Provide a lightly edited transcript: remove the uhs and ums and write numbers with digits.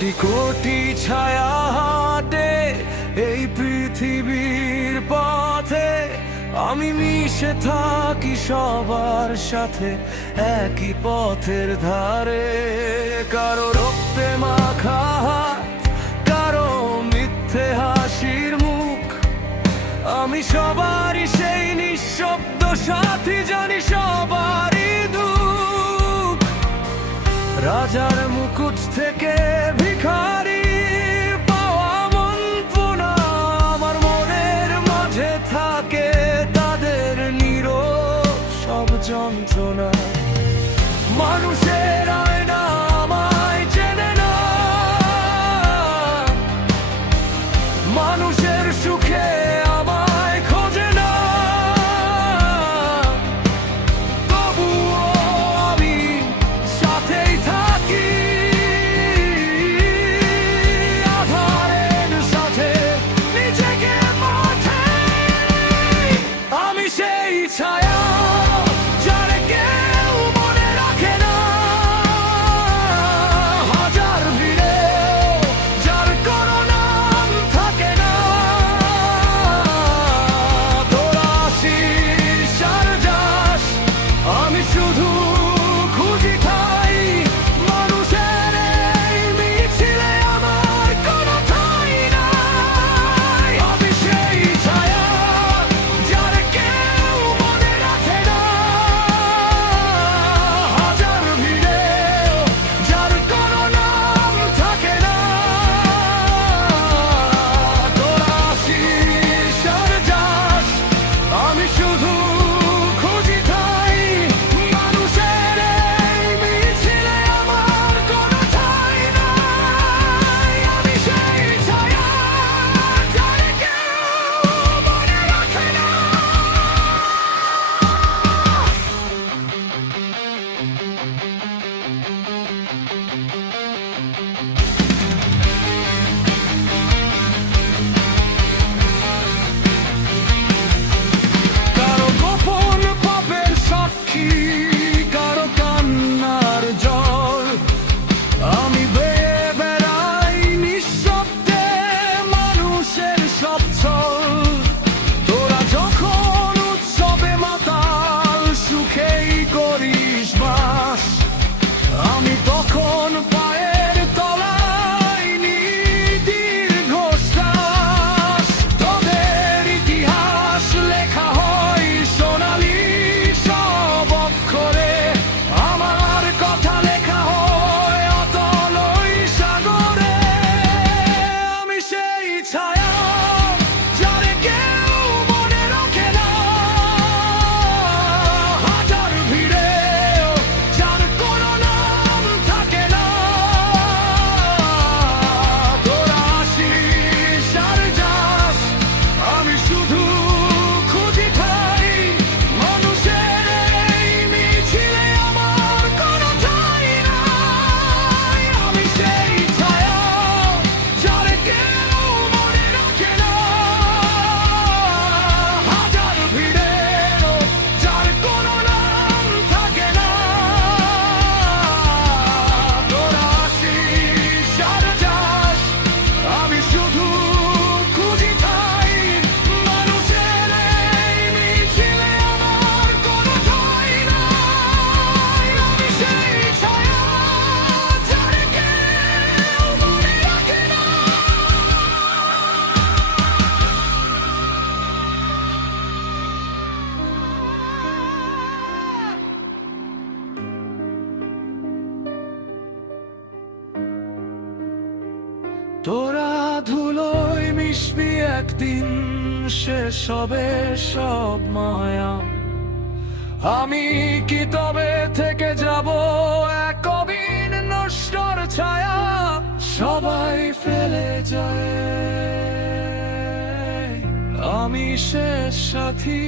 কোটি কোটি ছায়া হাটে এই পৃথিবীর পথে, আমি মিশে থাকি সবার সাথে একই পথের ধারে। কারো রক্তে মাখা হাত, কারো মিথ্যে হাসির মুখ, আমি সবারই সেই নিঃশব্দ সাথী, জানি সবারই দুঃখ। রাজার মুকুট থেকে ভিখারি পাওয়া মন্ত্রণা, আমার মনের মাঝে থাকে তাদের নীরব সব যন্ত্রণা। মানুষের আয়না আমায় চেনে না, মানুষের সুখে আমায় খোঁজে না, তবুও আমি সাথেই থাকি আধারের সাথে নিজেকে মাঠে। আমি সেই ছায়া যারে কেউ মনে রাখে না, হাজার ভিড়ে যার কোনো নাম থাকে না। তোরা আসিস আর যাস, আমি শুধু খুঁজি ঠাই, মানুষের এই মিছিলে আমার কোনো ঠাঁই নাই। আমি সেই ছায়া যারে কেউ মনে রাখে না, হাজার ভিড়ে যার কোনো নাম থাকে না। তোরা আসিস আর যাস, আমি শুধু খুঁজি ঠাই, মানুষের এই মিছিলে আমার কোনো ঠাঁই নাই। আমি সেই ছায়া যারে কেউ মনে রাখে না। কারো গোপন পাপের সাক্ষী, কারো কান্নার জল, আমি বেয়ে বেড়াই নিঃশব্দে মানুষের সব ছল। তোরা যখন উৎসবে মাতাল সুখেই করিস বাস, আমি তখন পায়ের তলায় নিই দীর্ঘশ্বাস। তোদের ইতিহাস লেখা হয় সোনালি সব অক্ষরে, আমার কথা লেখা হয় অতল ওই সাগরে। আমি সেই ছায়া যারে কেউ মনে রাখে না, হাজার ভিড়ে যার কোনো নাম থাকে না। তোরা আসিস আর যাস, আমি শুধু খুঁজি ঠাই, মানুষের এই মিছিলে আমার কোনো ঠাঁই নাই। আমি সেই ছায়া যারে কেউ মনে রাখে না, হাজার ভিড়ে যার কোনো নাম থাকে না। তোরা আসিস আর যাস, আমি শুধু খুঁজি ঠাই, মানুষের এই মিছিলে আমার কোনো ঠাঁই নাই। আমি সেই ছায়া যারে কেউ মনে রাখে না। তোরা ধুলোয় মিশবি একদিন, শেষ হবে সব মায়া। আমি কি তবে থেকে যাব এক অবিন নশ্বর ছায়া? সবাই ফেলে যায়, আমি শেষ সাথী।